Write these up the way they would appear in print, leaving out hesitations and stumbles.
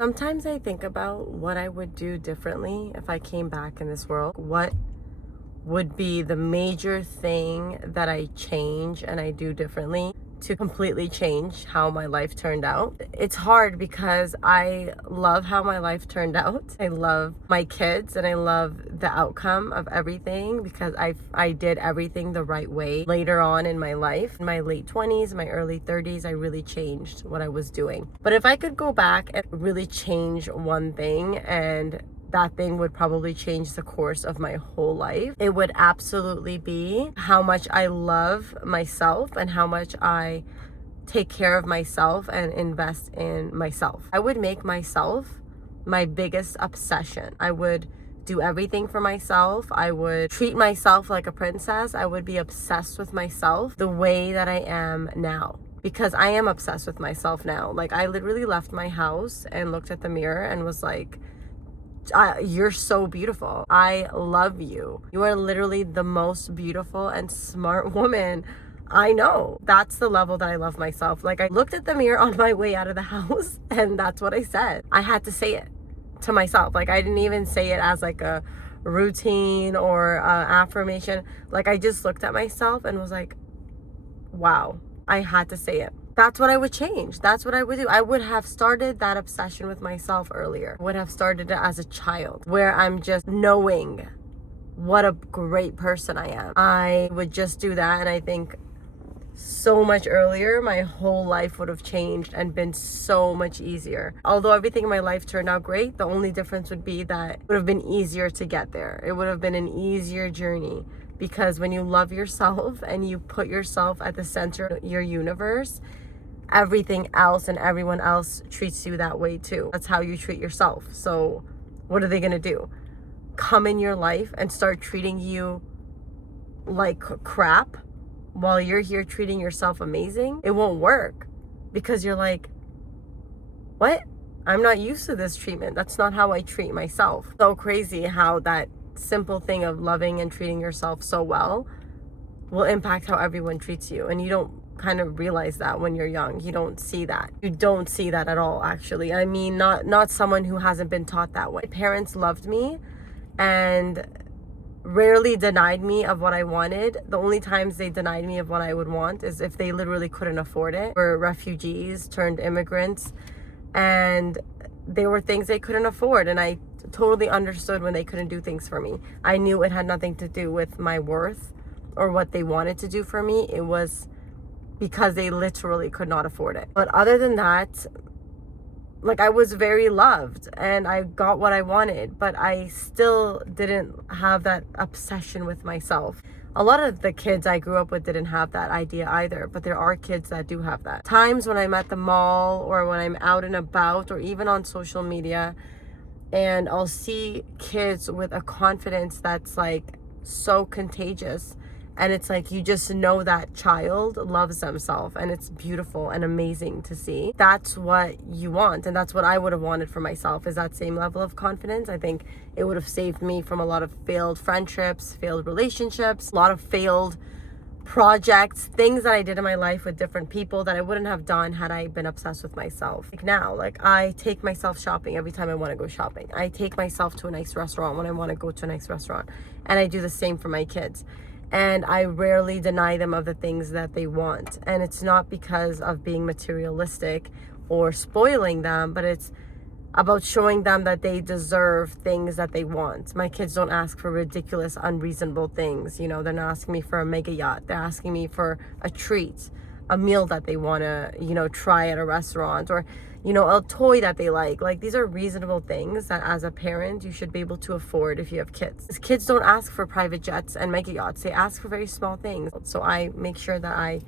Sometimes I think about what I would do differently if I came back in this world. What would be the major thing that I change and I do differently to completely change how my life turned out. It's hard because I love how my life turned out. I love my kids and I love the outcome of everything because I did everything the right way later on in my life. In my late 20s, my early 30s, I really changed what I was doing. But if I could go back and really change one thing, and that thing would probably change the course of my whole life, it would absolutely be how much I love myself and how much I take care of myself and invest in myself. I would make myself my biggest obsession. I would do everything for myself. I would treat myself like a princess. I would be obsessed with myself the way that I am now. Because I am obsessed with myself now. Like, I literally left my house and looked at the mirror and was like, you're so beautiful. I love you. You are literally the most beautiful and smart woman I know. That's the level that I love myself. Like, I looked at the mirror on my way out of the house and that's what I said. I had to say it to myself. Like, I didn't even say it as like a routine or affirmation. Like, I just looked at myself and was like, wow, I had to say it. That's what I would change. That's what I would do. I would have started that obsession with myself earlier. I would have started it as a child where I'm just knowing what a great person I am. I would just do that. And I think so much earlier, my whole life would have changed and been so much easier. Although everything in my life turned out great, the only difference would be that it would have been easier to get there. It would have been an easier journey. Because when you love yourself and you put yourself at the center of your universe, everything else and everyone else treats you that way too. That's how you treat yourself. So what are they going to do? Come in your life and start treating you like crap while you're here treating yourself amazing? It won't work because you're like, what? I'm not used to this treatment. That's not how I treat myself. So crazy how that simple thing of loving and treating yourself so well will impact how everyone treats you. And you don't kind of realize that when you're young. You don't see that. You don't see that at all, actually. I mean, not someone who hasn't been taught that way. My parents loved me and rarely denied me of what I wanted. The only times they denied me of what I would want is if they literally couldn't afford it. We're refugees turned immigrants, and there were things they couldn't afford, and I totally understood when they couldn't do things for me. I knew it had nothing to do with my worth or what they wanted to do for me. It was because they literally could not afford it. But other than that, like, I was very loved and I got what I wanted, but I still didn't have that obsession with myself. A lot of the kids I grew up with didn't have that idea either, but there are kids that do have that. Times when I'm at the mall or when I'm out and about or even on social media, and I'll see kids with a confidence that's like so contagious. And it's like, you just know that child loves themselves, and it's beautiful and amazing to see. That's what you want. And that's what I would have wanted for myself, is that same level of confidence. I think it would have saved me from a lot of failed friendships, failed relationships, a lot of failed projects, things that I did in my life with different people that I wouldn't have done had I been obsessed with myself. Like now, like, I take myself shopping every time I want to go shopping. I take myself to a nice restaurant when I want to go to a nice restaurant. And I do the same for my kids. And I rarely deny them of the things that they want. And it's not because of being materialistic or spoiling them, but it's about showing them that they deserve things that they want. My kids don't ask for ridiculous, unreasonable things. You know, they're not asking me for a mega yacht. They're asking me for a treat, a meal that they want to, you know, try at a restaurant, or, you know, a toy that they like. Like, these are reasonable things that as a parent you should be able to afford if you have kids. Kids don't ask for private jets and mega yachts. They ask for very small things. So I make sure that I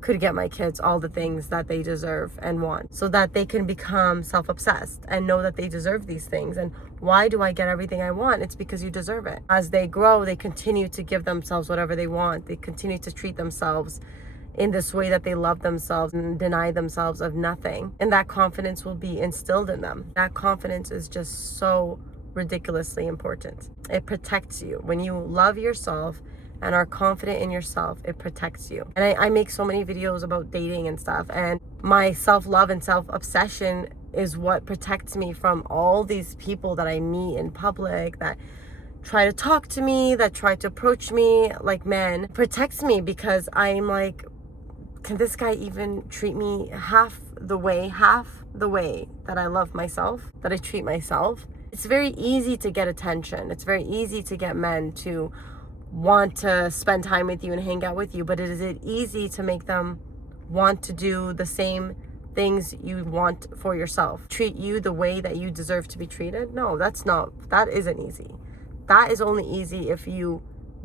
could get my kids all the things that they deserve and want, so that they can become self-obsessed and know that they deserve these things. And why do I get everything I want? It's because you deserve it. As they grow, they continue to give themselves whatever they want. They continue to treat themselves in this way that they love themselves and deny themselves of nothing. And that confidence will be instilled in them. That confidence is just so ridiculously important. It protects you. When you love yourself and are confident in yourself, it protects you. And I make so many videos about dating and stuff, and my self-love and self-obsession is what protects me from all these people that I meet in public that try to talk to me, that try to approach me like men. Protects me because I'm like, can this guy even treat me half the way that I love myself, that I treat myself? It's very easy to get attention. It's very easy to get men to want to spend time with you and hang out with you, but is it easy to make them want to do the same things you want for yourself? Treat you the way that you deserve to be treated? No, that isn't easy. That is only easy if you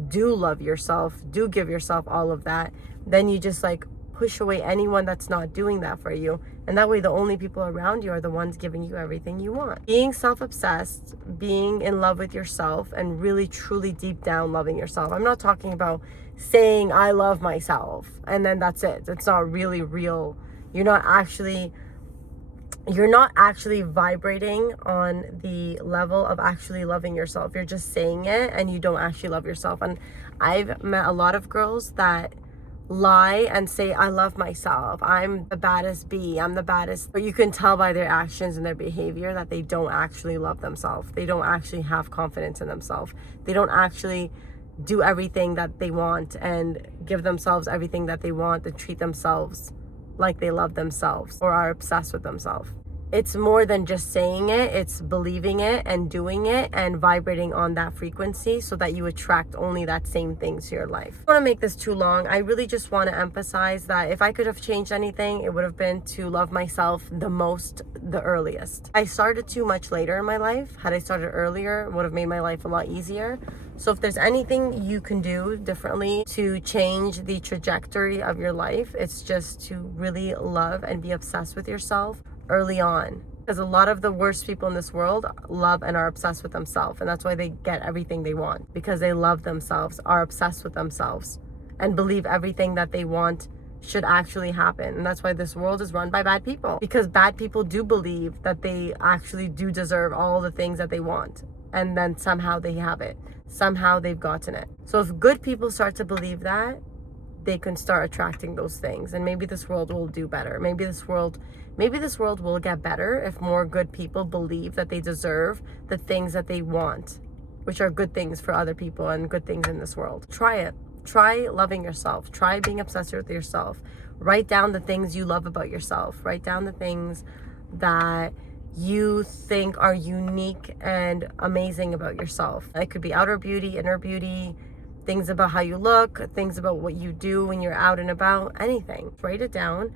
do love yourself, do give yourself all of that. Then you just like push away anyone that's not doing that for you. And that way the only people around you are the ones giving you everything you want. Being self-obsessed, being in love with yourself, and really truly deep down loving yourself. I'm not talking about saying I love myself and then that's it. It's not really real. You're not actually vibrating on the level of actually loving yourself. You're just saying it and you don't actually love yourself. And I've met a lot of girls that lie and say, I love myself, I'm the baddest bee, I'm the baddest. But you can tell by their actions and their behavior that they don't actually love themselves. They don't actually have confidence in themselves. They don't actually do everything that they want and give themselves everything that they want and treat themselves like they love themselves or are obsessed with themselves. It's more than just saying it. It's believing it and doing it and vibrating on that frequency so that you attract only that same thing to your life. I don't want to make this too long. I really just want to emphasize that if I could have changed anything, it would have been to love myself the most, the earliest. I started too much later in my life. Had I started earlier, it would have made my life a lot easier. So if there's anything you can do differently to change the trajectory of your life, it's just to really love and be obsessed with yourself early on. Because a lot of the worst people in this world love and are obsessed with themselves, and that's why they get everything they want, because they love themselves, are obsessed with themselves, and believe everything that they want should actually happen. And that's why this world is run by bad people, because bad people do believe that they actually do deserve all the things that they want, and then somehow they have it, somehow they've gotten it. So if good people start to believe that, they can start attracting those things, and maybe this world will do better. Maybe this world will get better if more good people believe that they deserve the things that they want, which are good things for other people and good things in this world. Try it. Try loving yourself. Try being obsessed with yourself. Write down the things you love about yourself. Write down the things that you think are unique and amazing about yourself. It could be outer beauty, inner beauty, things about how you look, things about what you do when you're out and about, anything. Write it down.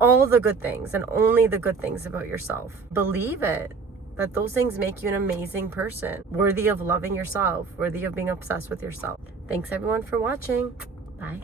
All the good things and only the good things about yourself. Believe it, that those things make you an amazing person, worthy of loving yourself, worthy of being obsessed with yourself. Thanks everyone for watching. Bye.